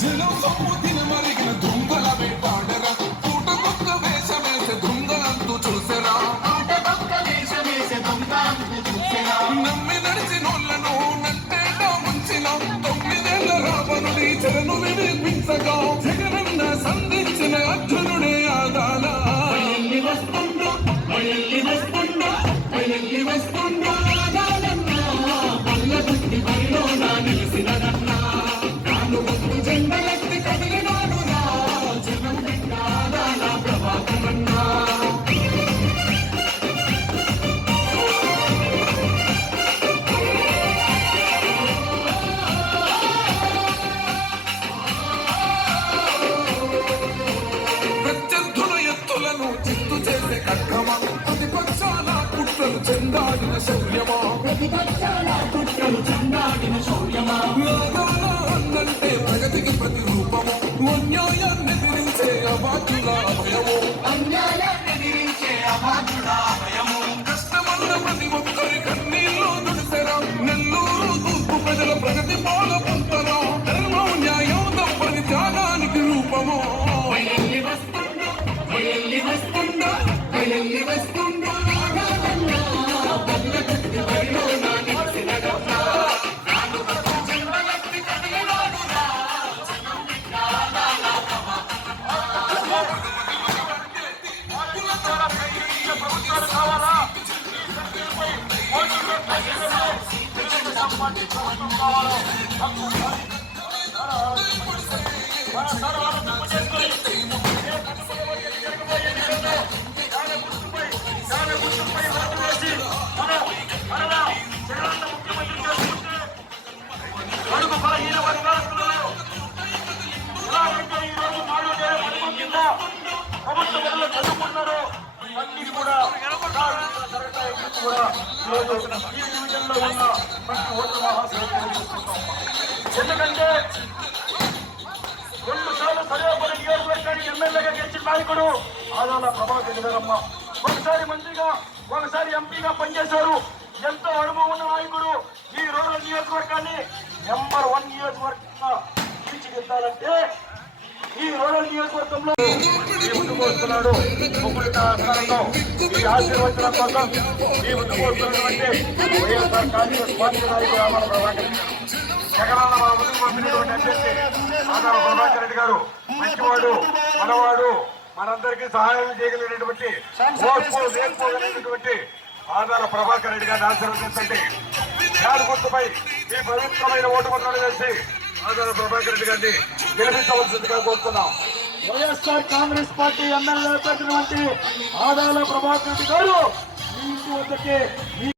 జనం సొమ్ముతిన మరిగిన దొంగల వేటాడరా పూటకొక్క వేషమేసే దొంగలంతూ చూసెరా నమ్మి నడిచినోళ్లను నట్టేట ముంచిన 9 ఏళ్ల రావణుడి చెరను వినిపించగా జగనన్న సంధించిన అర్జునుడే ఆదాల వస్తుండో చిత్తు చేసే కట్టమా ప్రతిపక్షాల కుట్రలు చెందాడిన శౌర్యమా అన్నంటే ప్రగతికి ప్రతిరూపము అన్యాయాన్ని ఎదిరించే అభయము కష్టమన్న ప్రతి ఒక్కరి కన్నీళ్ళు దుడిసెరా నెల్లూరు తూర్పు ప్రజల ప్రగతి పాల పొందరా ధర్మం న్యాయం తప్పని త్యాగానికి రూపము ఎందుకంటే 2 సార్లు సర్వేపల్లి నియోజకవర్గానికి ఎమ్మెల్యేగా గెలిచిన నాయకుడు ఆదాల ప్రభాకర్ గారమ్మ. ఒకసారి మంత్రిగా ఒకసారి ఎంపీగా పనిచేశారు. ఎంతో అనుభవం ఉన్న నాయకుడు. ఈ రూరల్ నియోజకవర్గాన్ని నెంబర్ 1 నియోజకవర్గంగా తీర్చిదిద్దాలంటే ఈ రూరల్ నియోజకవర్గంలో ముందుకు వస్తున్నాడు. ఈ ఆశీర్వచనం కోసం ఈ ముందుకు వస్తున్నటువంటి వైఎస్ఆర్ కాంగ్రెస్ పార్టీ నాయకుడు ఆదాల ప్రభాకర్ జగనన్న మన ముందుకు పంపినటువంటి అభ్యర్థి ఆదాల ప్రభాకర్ రెడ్డి గారు మంచివాడు, మనవాడు, మనందరికీ సహాయం చేయగలిగినటువంటి ఓర్పు ఆదాల ప్రభాకర్ రెడ్డి గారిని ఆశీర్వదించండి. యాడ్ గుర్తుపై ఈ పవిత్రమైన ఓటు మంత్రాలు వేసి ఆదాల ప్రభాకర్ రెడ్డి గారిని గెలిపించవలసిందిగా కోరుతున్నాం. వైఎస్ఆర్ కాంగ్రెస్ పార్టీ ఎమ్మెల్యే పెట్టినటువంటి ఆదాల ప్రభాకర్ రెడ్డి గారు మీ ఇంటి వద్దకే